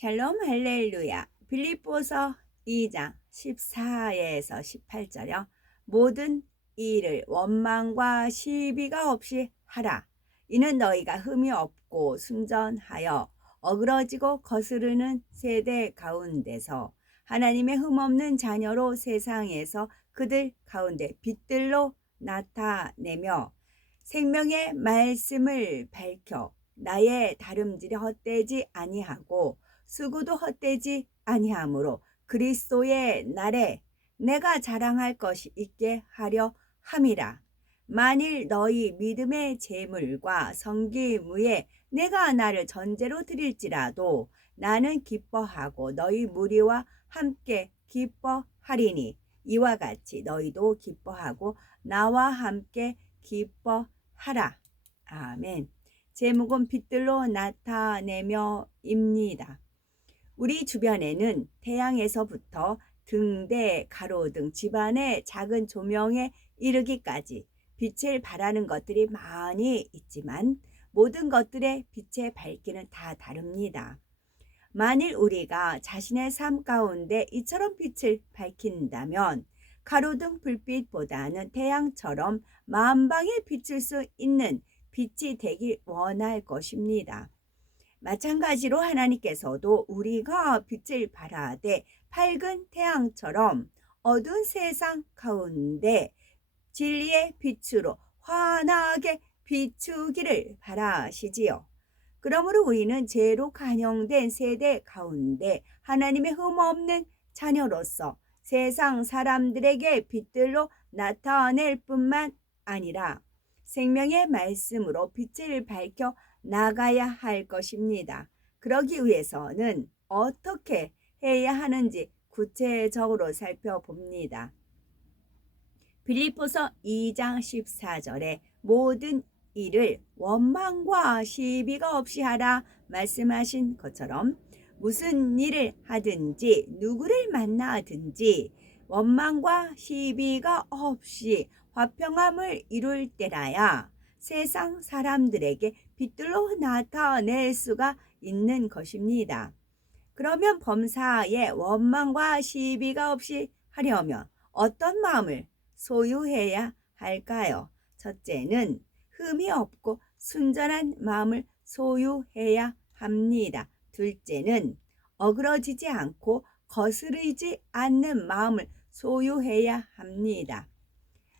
샬롬 할렐루야. 빌립보서 2장 14에서 18절요. 모든 일을 원망과 시비가 없이 하라. 이는 너희가 흠이 없고 순전하여 어그러지고 거스르는 세대 가운데서 하나님의 흠없는 자녀로 세상에서 그들 가운데 빛들로 나타내며 생명의 말씀을 밝혀 나의 다름질이 헛되지 아니하고 수고도 헛되지 아니하므로 그리스도의 날에 내가 자랑할 것이 있게 하려 함이라. 만일 너희 믿음의 제물과 성기무에 내가 나를 전제로 드릴지라도 나는 기뻐하고 너희 무리와 함께 기뻐하리니 이와 같이 너희도 기뻐하고 나와 함께 기뻐하라. 아멘. 제목은 빛들로 나타내며입니다. 우리 주변에는 태양에서부터 등대, 가로등, 집안의 작은 조명에 이르기까지 빛을 발하는 것들이 많이 있지만 모든 것들의 빛의 밝기는 다 다릅니다. 만일 우리가 자신의 삶 가운데 이처럼 빛을 밝힌다면 가로등 불빛보다는 태양처럼 만방에 비출 수 있는 빛이 되길 원할 것입니다. 마찬가지로 하나님께서도 우리가 빛을 발하되 밝은 태양처럼 어두운 세상 가운데 진리의 빛으로 환하게 비추기를 바라시지요. 그러므로 우리는 죄로 간영된 세대 가운데 하나님의 흠없는 자녀로서 세상 사람들에게 빛들로 나타낼 뿐만 아니라 생명의 말씀으로 빛을 밝혀 나가야 할 것입니다. 그러기 위해서는 어떻게 해야 하는지 구체적으로 살펴봅니다. 빌립보서 2장 14절에 모든 일을 원망과 시비가 없이 하라 말씀하신 것처럼 무슨 일을 하든지 누구를 만나든지 원망과 시비가 없이 화평함을 이룰 때라야 세상 사람들에게 빛들로 나타낼 수가 있는 것입니다. 그러면 범사에 원망과 시비가 없이 하려면 어떤 마음을 소유해야 할까요? 첫째는 흠이 없고 순전한 마음을 소유해야 합니다. 둘째는 어그러지지 않고 거스르지 않는 마음을 소유해야 합니다.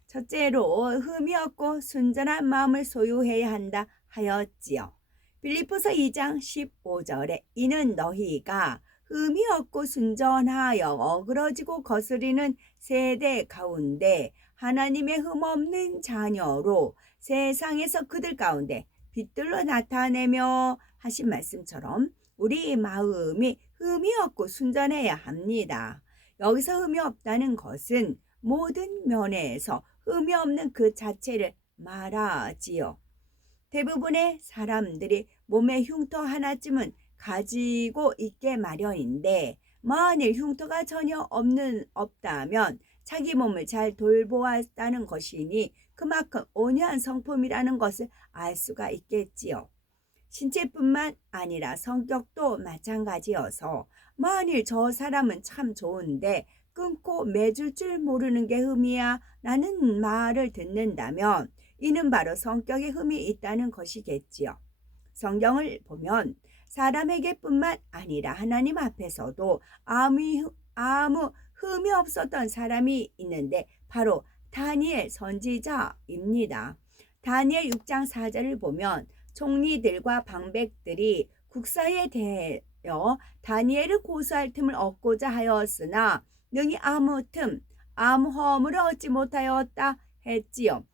첫째로 흠이 없고 순전한 마음을 소유해야 한다 하였지요. 빌립보서 2장 15절에 이는 너희가 흠이 없고 순전하여 어그러지고 거스리는 세대 가운데 하나님의 흠없는 자녀로 세상에서 그들 가운데 빛들로 나타내며 하신 말씀처럼 우리 마음이 흠이 없고 순전해야 합니다. 여기서 흠이 없다는 것은 모든 면에서 흠이 없는 그 자체를 말하지요. 대부분의 사람들이 몸에 흉터 하나쯤은 가지고 있게 마련인데 만일 흉터가 전혀 없다면 자기 몸을 잘 돌보았다는 것이니 그만큼 온유한 성품이라는 것을 알 수가 있겠지요. 신체뿐만 아니라 성격도 마찬가지여서 만일 저 사람은 참 좋은데 끊고 맺을 줄 모르는 게 흠이야 라는 말을 듣는다면 이는 바로 성격에 흠이 있다는 것이겠지요. 성경을 보면 사람에게뿐만 아니라 하나님 앞에서도 아무 흠이 없었던 사람이 있는데 바로 다니엘 선지자입니다. 다니엘 6장 4절을 보면 총리들과 방백들이 국사에 대하여 다니엘을 고소할 틈을 얻고자 하였으나 능히 아무 허물을 얻지 못하였다 했지요.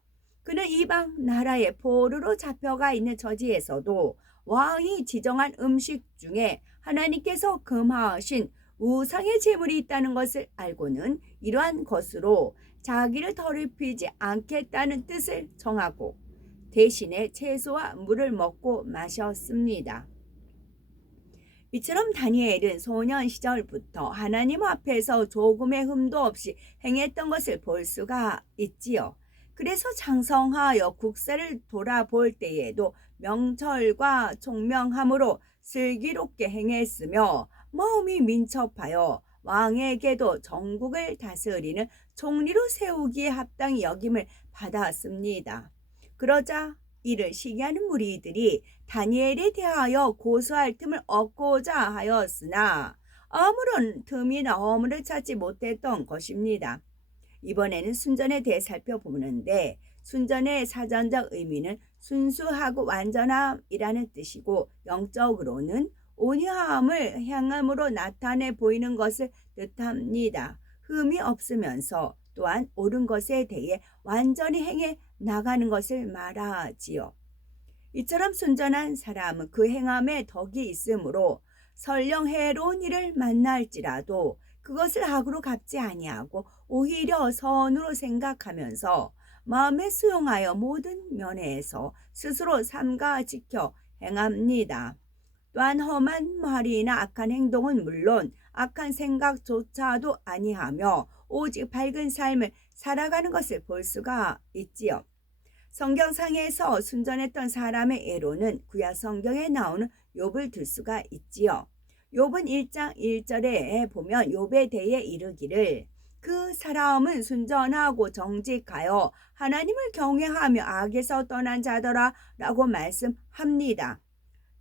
그는 이방 나라의 포로로 잡혀가 있는 처지에서도 왕이 지정한 음식 중에 하나님께서 금하신 우상의 제물이 있다는 것을 알고는 이러한 것으로 자기를 더럽히지 않겠다는 뜻을 정하고 대신에 채소와 물을 먹고 마셨습니다. 이처럼 다니엘은 소년 시절부터 하나님 앞에서 조금의 흠도 없이 행했던 것을 볼 수가 있지요. 그래서 장성하여 국사를 돌아볼 때에도 명철과 총명함으로 슬기롭게 행했으며 마음이 민첩하여 왕에게도 전국을 다스리는 총리로 세우기에 합당히 여김을 받았습니다. 그러자 이를 시기하는 무리들이 다니엘에 대하여 고소할 틈을 얻고자 하였으나 아무런 틈이나 허물을 찾지 못했던 것입니다. 이번에는 순전에 대해 살펴보는데 순전의 사전적 의미는 순수하고 완전함이라는 뜻이고 영적으로는 온유함을 향함으로 나타내 보이는 것을 뜻합니다. 흠이 없으면서 또한 옳은 것에 대해 완전히 행해 나가는 것을 말하지요. 이처럼 순전한 사람은 그 행함에 덕이 있으므로 설령 해로운 일을 만날지라도 그것을 악으로 갚지 아니하고 오히려 선으로 생각하면서 마음에 수용하여 모든 면에서 스스로 삼가 지켜 행합니다. 또한 험한 말이나 악한 행동은 물론 악한 생각조차도 아니하며 오직 밝은 삶을 살아가는 것을 볼 수가 있지요. 성경상에서 순전했던 사람의 예로는 구약 성경에 나오는 욥을 들 수가 있지요. 욥은 1장 1절에 보면 욥에 대해 이르기를 그 사람은 순전하고 정직하여 하나님을 경외하며 악에서 떠난 자더라 라고 말씀합니다.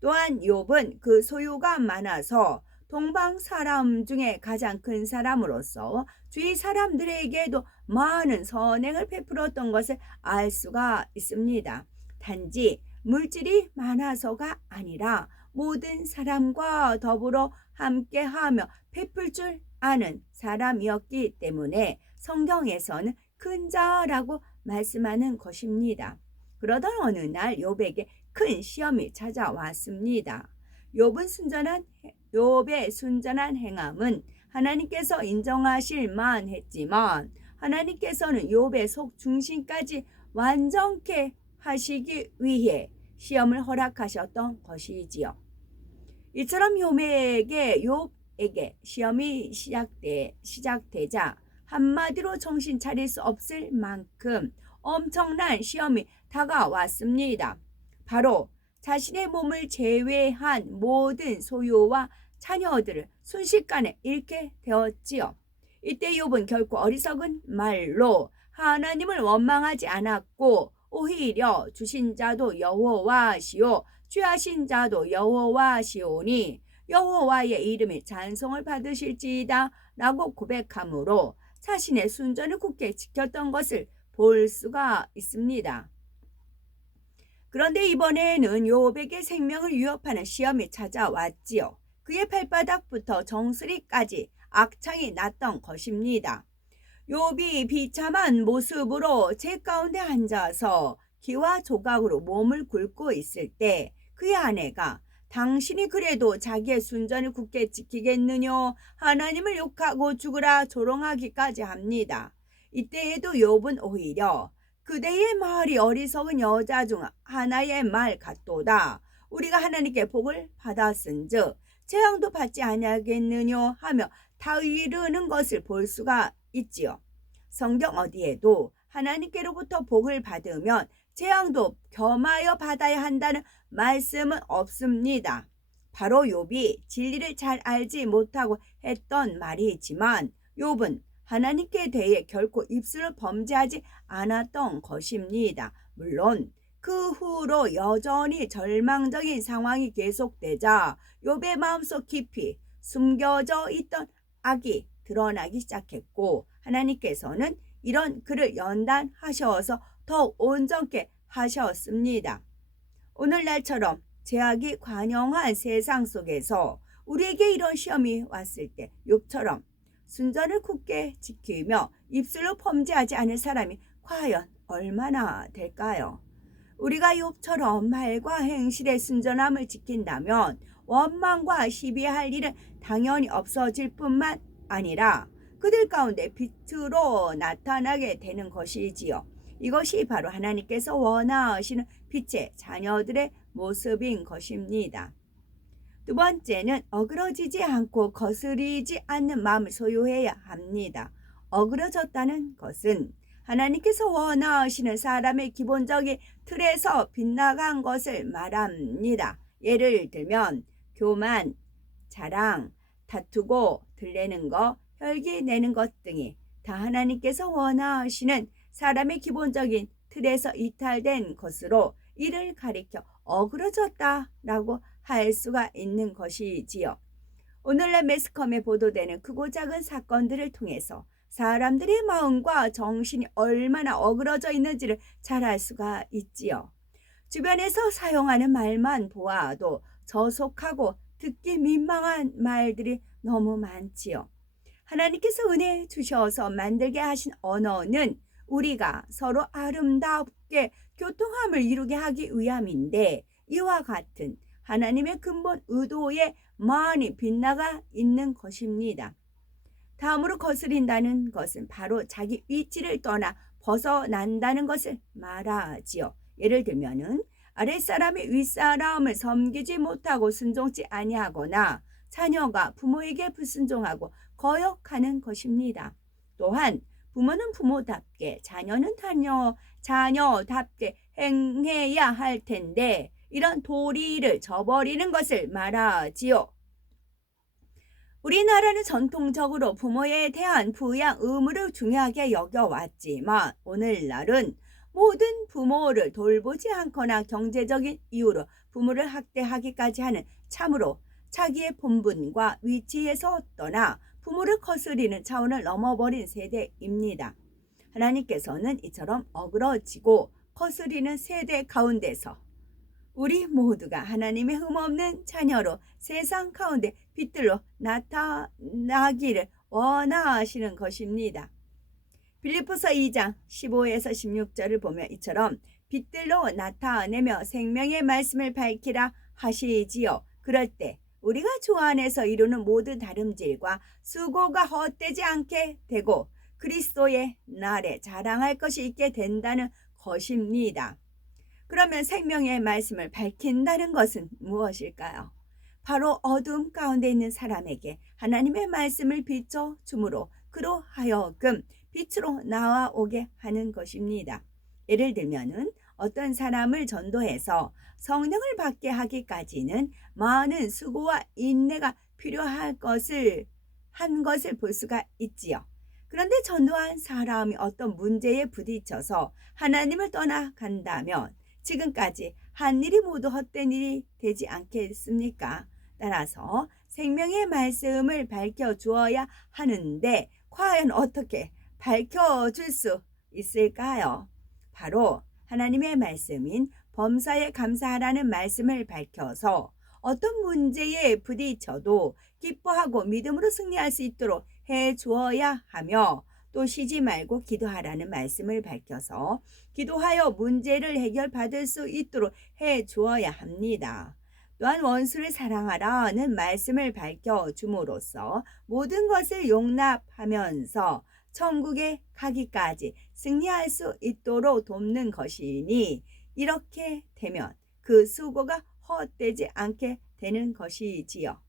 또한 욥은 그 소유가 많아서 동방 사람 중에 가장 큰 사람으로서 주위 사람들에게도 많은 선행을 베풀었던 것을 알 수가 있습니다. 단지 물질이 많아서가 아니라 모든 사람과 더불어 함께하며 베풀 줄 아는 사람이었기 때문에 성경에서는 큰 자라고 말씀하는 것입니다. 그러던 어느 날 욥에게 큰 시험이 찾아왔습니다. 욥의 순전한 행함은 하나님께서 인정하실 만했지만 하나님께서는 욥의 속 중심까지 완전케 하시기 위해 시험을 허락하셨던 것이지요. 이처럼 욥에게 시험이 시작되자 한마디로 정신 차릴 수 없을 만큼 엄청난 시험이 다가왔습니다. 바로 자신의 몸을 제외한 모든 소유와 자녀들을 순식간에 잃게 되었지요. 이때 욥은 결코 어리석은 말로 하나님을 원망하지 않았고 오히려 주신 자도 여호와시요 취하신 자도 여호와시오니 여호와의 이름이 찬송을 받으실지이다 라고 고백함으로 자신의 순전을 굳게 지켰던 것을 볼 수가 있습니다. 그런데 이번에는 욥에게 생명을 위협하는 시험이 찾아왔지요. 그의 발바닥부터 정수리까지 악창이 났던 것입니다. 욥이 비참한 모습으로 제 가운데 앉아서 기와 조각으로 몸을 굴고 있을 때 그의 아내가 당신이 그래도 자기의 순전을 굳게 지키겠느냐 하나님을 욕하고 죽으라 조롱하기까지 합니다. 이때에도 욥은 오히려 그대의 말이 어리석은 여자 중 하나의 말 같도다. 우리가 하나님께 복을 받았은즉 재앙도 받지 아니하겠느냐 하며 타이르는 것을 볼 수가 있지요. 성경 어디에도 하나님께로부터 복을 받으면 재앙도 겸하여 받아야 한다는 말씀은 없습니다. 바로 욥이 진리를 잘 알지 못하고 했던 말이지만 욥은 하나님께 대해 결코 입술을 범죄하지 않았던 것입니다. 물론 그 후로 여전히 절망적인 상황이 계속되자 욥의 마음속 깊이 숨겨져 있던 악이 드러나기 시작했고 하나님께서는 이런 그를 연단하셔서 더욱 온전케 하셨습니다. 오늘날처럼 죄악이 관영한 세상 속에서 우리에게 이런 시험이 왔을 때 욥처럼 순전을 굳게 지키며 입술로 범죄하지 않을 사람이 과연 얼마나 될까요? 우리가 욥처럼 말과 행실의 순전함을 지킨다면 원망과 시비할 일은 당연히 없어질 뿐만 아니라 그들 가운데 빛으로 나타나게 되는 것이지요. 이것이 바로 하나님께서 원하시는 빛의 자녀들의 모습인 것입니다. 두 번째는 어그러지지 않고 거스리지 않는 마음을 소유해야 합니다. 어그러졌다는 것은 하나님께서 원하시는 사람의 기본적인 틀에서 빗나간 것을 말합니다. 예를 들면 교만, 자랑, 다투고 들레는 거, 혈기 내는 것 등이 다 하나님께서 원하시는 사람의 기본적인 틀에서 이탈된 것으로 이를 가리켜 어그러졌다라고 할 수가 있는 것이지요. 오늘날 매스컴에 보도되는 크고 작은 사건들을 통해서 사람들의 마음과 정신이 얼마나 어그러져 있는지를 잘 알 수가 있지요. 주변에서 사용하는 말만 보아도 저속하고 듣기 민망한 말들이 너무 많지요. 하나님께서 은혜 주셔서 만들게 하신 언어는 우리가 서로 아름답게 교통함을 이루게 하기 위함인데, 이와 같은 하나님의 근본 의도에 많이 빗나가 있는 것입니다. 다음으로 거스린다는 것은 바로 자기 위치를 떠나 벗어난다는 것을 말하지요. 예를 들면은 아랫사람이 윗사람을 섬기지 못하고 순종치 아니하거나 자녀가 부모에게 불순종하고 거역하는 것입니다. 또한 부모는 부모답게 자녀는 자녀답게 행해야 할 텐데 이런 도리를 저버리는 것을 말하지요. 우리나라는 전통적으로 부모에 대한 부양 의무를 중요하게 여겨왔지만 오늘날은 모든 부모를 돌보지 않거나 경제적인 이유로 부모를 학대하기까지 하는 참으로 자기의 본분과 위치에서 떠나 부모를 거스리는 차원을 넘어버린 세대입니다. 하나님께서는 이처럼 어그러지고 거스리는 세대 가운데서 우리 모두가 하나님의 흠없는 자녀로 세상 가운데 빛들로 나타나기를 원하시는 것입니다. 빌립보서 2장 15에서 16절을 보면 이처럼 빛들로 나타내며 생명의 말씀을 밝히라 하시지요. 그럴 때 우리가 주 안에서 이루는 모든 다름질과 수고가 헛되지 않게 되고 그리스도의 날에 자랑할 것이 있게 된다는 것입니다. 그러면 생명의 말씀을 밝힌다는 것은 무엇일까요? 바로 어둠 가운데 있는 사람에게 하나님의 말씀을 비춰 주므로 그로 하여금 빛으로 나와오게 하는 것입니다. 예를 들면은 어떤 사람을 전도해서 성령을 받게 하기까지는 많은 수고와 인내가 필요할 것을 볼 수가 있지요. 그런데 전도한 사람이 어떤 문제에 부딪혀서 하나님을 떠나간다면 지금까지 한 일이 모두 헛된 일이 되지 않겠습니까? 따라서 생명의 말씀을 밝혀주어야 하는데 과연 어떻게 밝혀줄 수 있을까요? 바로 하나님의 말씀인 범사에 감사하라는 말씀을 밝혀서 어떤 문제에 부딪혀도 기뻐하고 믿음으로 승리할 수 있도록 해주어야 하며 또 쉬지 말고 기도하라는 말씀을 밝혀서 기도하여 문제를 해결받을 수 있도록 해주어야 합니다. 또한 원수를 사랑하라는 말씀을 밝혀줌으로써 모든 것을 용납하면서 천국에 가기까지 승리할 수 있도록 돕는 것이니 이렇게 되면 그 수고가 헛되지 않게 되는 것이지요.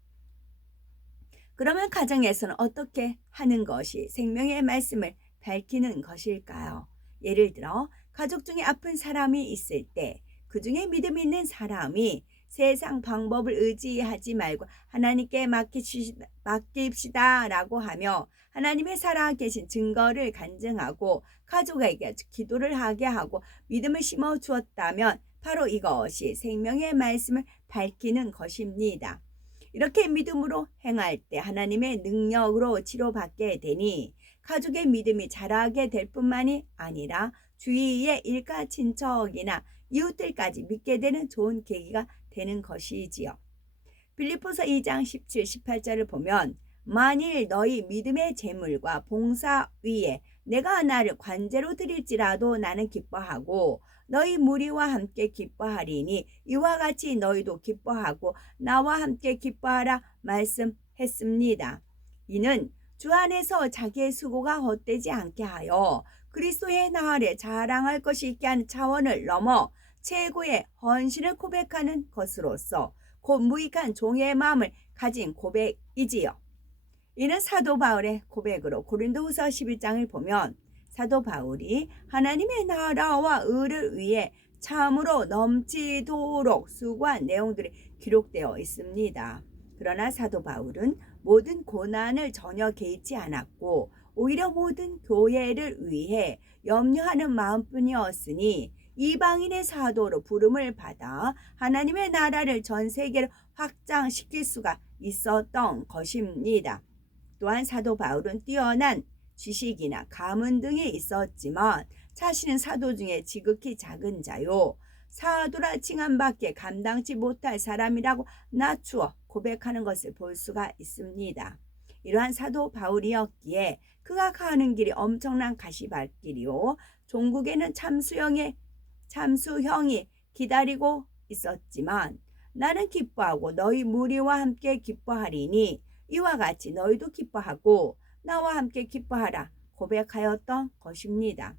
그러면 가정에서는 어떻게 하는 것이 생명의 말씀을 밝히는 것일까요? 예를 들어 가족 중에 아픈 사람이 있을 때 그 중에 믿음 있는 사람이 세상 방법을 의지하지 말고 하나님께 맡깁시다 라고 하며 하나님의 살아계신 증거를 간증하고 가족에게 기도를 하게 하고 믿음을 심어 주었다면 바로 이것이 생명의 말씀을 밝히는 것입니다. 이렇게 믿음으로 행할 때 하나님의 능력으로 치료받게 되니 가족의 믿음이 자라게 될 뿐만이 아니라 주위의 일가 친척이나 이웃들까지 믿게 되는 좋은 계기가 되는 것이지요. 빌립보서 2장 17, 18절을 보면 만일 너희 믿음의 재물과 봉사 위에 내가 나를 관제로 드릴지라도 나는 기뻐하고 너희 무리와 함께 기뻐하리니 이와 같이 너희도 기뻐하고 나와 함께 기뻐하라 말씀했습니다. 이는 주 안에서 자기의 수고가 헛되지 않게 하여 그리스도의 날에 자랑할 것이 있게 하는 차원을 넘어 최고의 헌신을 고백하는 것으로서 곧 무익한 종의 마음을 가진 고백이지요. 이는 사도 바울의 고백으로 고린도후서 11장을 보면 사도 바울이 하나님의 나라와 의를 위해 참으로 넘치도록 수고한 내용들이 기록되어 있습니다. 그러나 사도 바울은 모든 고난을 전혀 개의치 않았고 오히려 모든 교회를 위해 염려하는 마음뿐이었으니 이방인의 사도로 부름을 받아 하나님의 나라를 전 세계로 확장시킬 수가 있었던 것입니다. 또한 사도 바울은 뛰어난 지식이나 가문 등이 있었지만 자신은 사도 중에 지극히 작은 자요 사도라 칭함밖에 감당치 못할 사람이라고 낮추어 고백하는 것을 볼 수가 있습니다. 이러한 사도 바울이었기에 그가 가는 길이 엄청난 가시밭길이요 종국에는 참수형이 기다리고 있었지만 나는 기뻐하고 너희 무리와 함께 기뻐하리니 이와 같이 너희도 기뻐하고 나와 함께 기뻐하라 고백하였던 것입니다.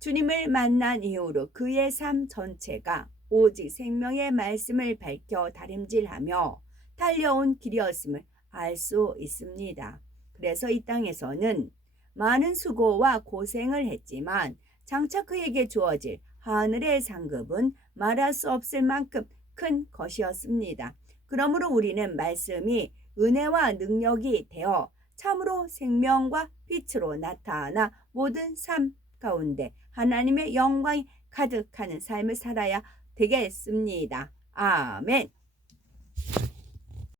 주님을 만난 이후로 그의 삶 전체가 오직 생명의 말씀을 밝혀 다림질하며 달려온 길이었음을 알 수 있습니다. 그래서 이 땅에서는 많은 수고와 고생을 했지만 장차 그에게 주어질 하늘의 상급은 말할 수 없을 만큼 큰 것이었습니다. 그러므로 우리는 말씀이 은혜와 능력이 되어 참으로 생명과 빛으로 나타나 모든 삶 가운데 하나님의 영광이 가득하는 삶을 살아야 되겠습니다. 아멘.